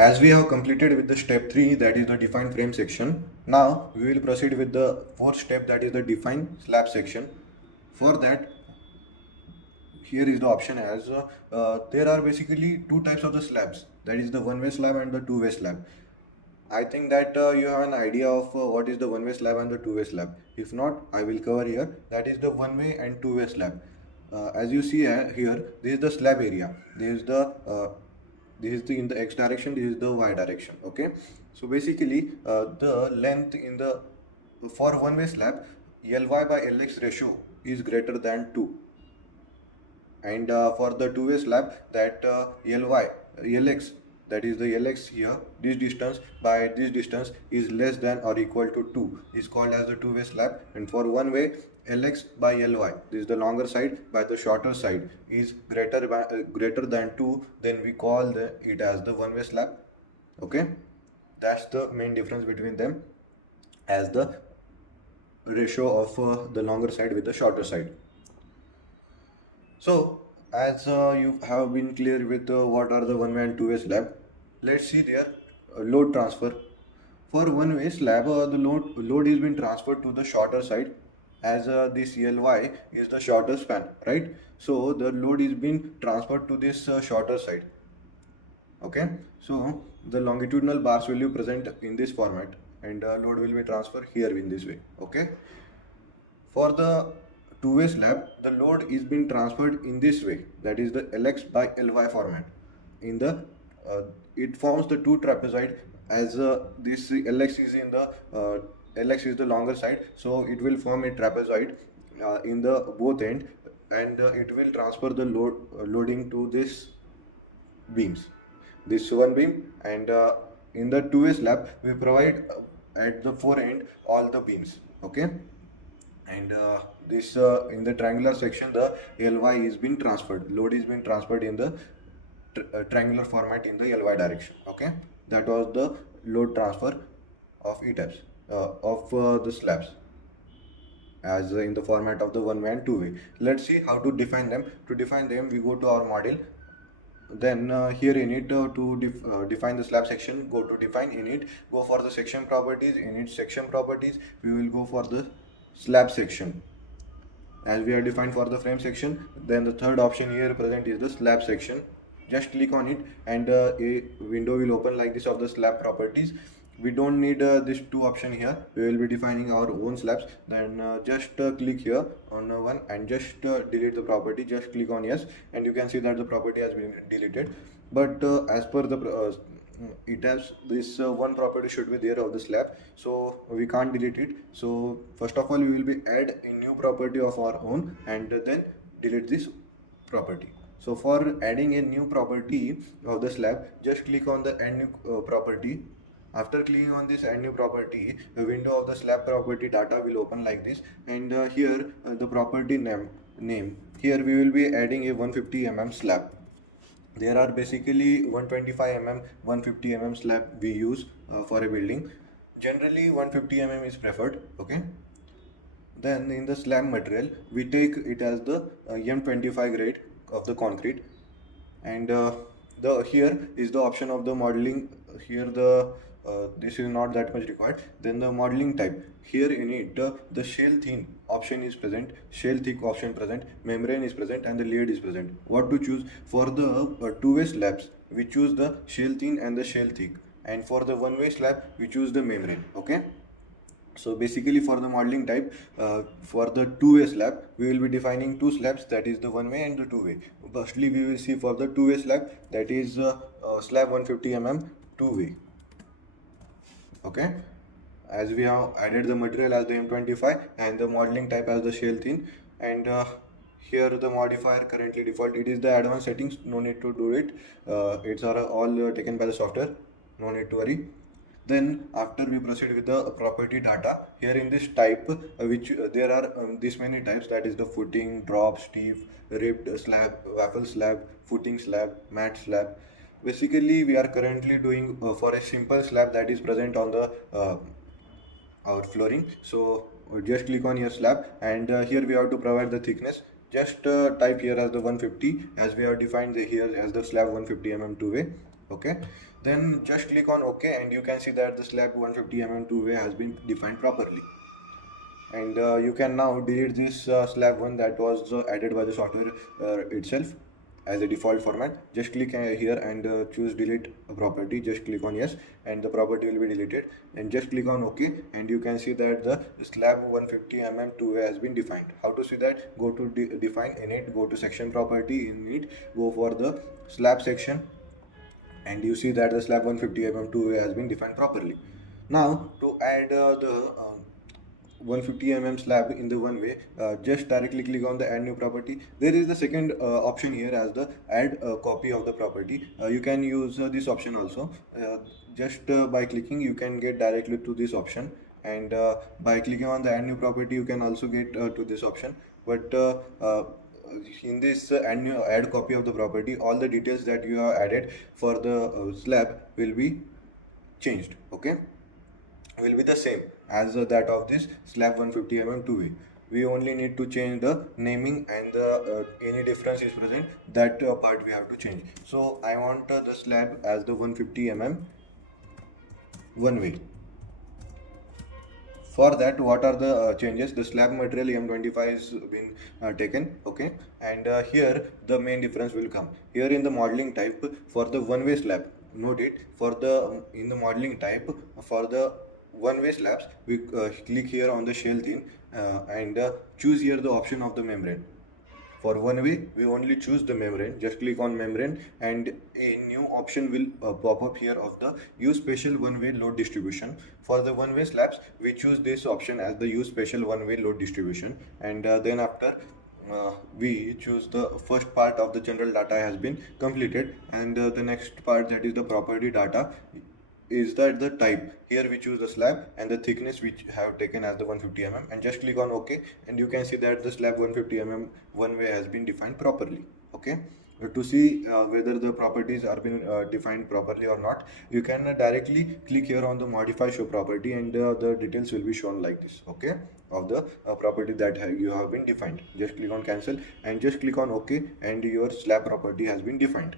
As we have completed with the step 3, that is the define frame section, now we will proceed with the fourth step, that is the define slab section. For that, here is the option as there are basically two types of the slabs, that is the one-way slab and the two-way slab. I think that you have an idea of what is the one-way slab and the two-way slab. If not, I will cover here. That is the one-way and two-way slab. As you see here, this is the slab area. This is the in the x direction. This is the y direction. Okay. So basically, the length in the for one-way slab, Ly by Lx ratio is greater than 2, and for the two-way slab, that Lx, that is the Lx here, this distance by this distance is less than or equal to 2, is called as the two-way slab. And for one way, Lx by Ly, this is the longer side by the shorter side, is greater than 2, then we call it as the one-way slab. Okay, that's the main difference between them, as the ratio of the longer side with the shorter side. So, as you have been clear with what are the one-way and two-way slab, let's see their load transfer. For one-way slab, the load is been transferred to the shorter side, as this Ly is the shorter span, right? So the load is being transferred to this shorter side. Okay, so the longitudinal bars will be present in this format, and load will be transferred here in this way. Okay, for the two-way slab, the load is being transferred in this way, that is the Lx by Ly format. In the it forms the two trapezoid, as this Lx is in the Lx is the longer side, so it will form a trapezoid in the both end, and it will transfer the loading to this beams, this one beam, and in the two-way slab we provide at the fore end all the beams. Okay, and this in the triangular section, the Ly is being transferred, load is being transferred in the triangular format in the Ly direction. Okay, that was the load transfer of ETABS of the slabs, as in the format of the one-way and two-way. Let's see how to define them. To define them, we go to our model. Then here in it, to define the slab section, go to define in it, go for the section properties. In its section properties, we will go for the slab section. As we are defined for the frame section, then the third option here present is the slab section. Just click on it, and a window will open like this of the slab properties. We don't need this two option here. We will be defining our own slabs. Then just click here on one and just delete the property. Just click on yes, and you can see that the property has been deleted. But as per the ETABS, this one property should be there of the slab, so we can't delete it. So first of all, we will be add a new property of our own, and then delete this property. So for adding a new property of the slab, just click on the add new property. After clicking on this add new property, the window of the slab property data will open like this, and here the property name. Here we will be adding a 150 mm slab. There are basically 125 mm, 150 mm slab we use for a building. Generally 150 mm is preferred. Okay. Then in the slab material, we take it as the M25 grade of the concrete, and the here is the option of the modeling. Here the this is not that much required. Then the modeling type, here in it the shell thin option is present, shell thick option present, membrane is present, and the lead is present. What to choose? For the two-way slabs, we choose the shell thin and the shell thick, and for the one-way slab we choose the membrane. Okay, so basically for the modeling type, for the two-way slab, we will be defining two slabs, that is the one-way and the two-way. Firstly, we will see for the two-way slab, that is slab 150 mm two-way. Okay, as we have added the material as the M25 and the modeling type as the shell thin, and here the modifier currently default, it is the advanced settings, no need to do it. It's all taken by the software, no need to worry. Then after we proceed with the property data, here in this type, which there are this many types, that is the footing, drop, steep, ribbed slab, waffle slab, footing slab, mat slab. Basically we are currently doing for a simple slab that is present on the our flooring. So just click on your slab, and here we have to provide the thickness. Just type here as the 150, as we have defined here as the slab 150 mm two-way. Okay, Then just click on OK, and you can see that the slab 150 mm two-way has been defined properly. And you can now delete this slab one that was added by the software itself as a default format. Just click here and choose delete property. Just click on yes, and the property will be deleted, and just click on OK, and you can see that the slab 150 mm two-way has been defined. How to see that? Go to define init, go to section property, init, go for the slab section, and you see that the slab 150 mm two-way has been defined properly. Now to add the 150 mm slab in the one way, just directly click on the add new property. There is the second option here as the add a copy of the property. You can use this option also. Just by clicking you can get directly to this option, and by clicking on the add new property you can also get to this option. But in this add copy of the property, all the details that you have added for the slab will be changed. Okay, will be the same as that of this slab 150 mm two-way. We only need to change the naming, and the any difference is present, that part we have to change. So I want the slab as the 150 mm one way. For that, what are the changes? The slab material M25 is been taken. Okay, and here the main difference will come here in the modeling type for the one way slab. Note it, for the in the modeling type for the one way slabs, we click here on the shell thin, and choose here the option of the membrane. For one way, we only choose the membrane. Just click on membrane, and a new option will pop up here of the use special one way load distribution. For the one way slabs, we choose this option as the use special one way load distribution, and then after we choose the first part of the general data has been completed, and the next part, that is the property data, is that the type. Here we choose the slab and the thickness which have taken as the 150 mm, and just click on OK, and you can see that the slab 150 mm one way has been defined properly. Okay, to see whether the properties are been defined properly or not, you can directly click here on the modify show property, and the details will be shown like this. Okay, of the property that you have been defined. Just click on cancel and just click on OK, and your slab property has been defined.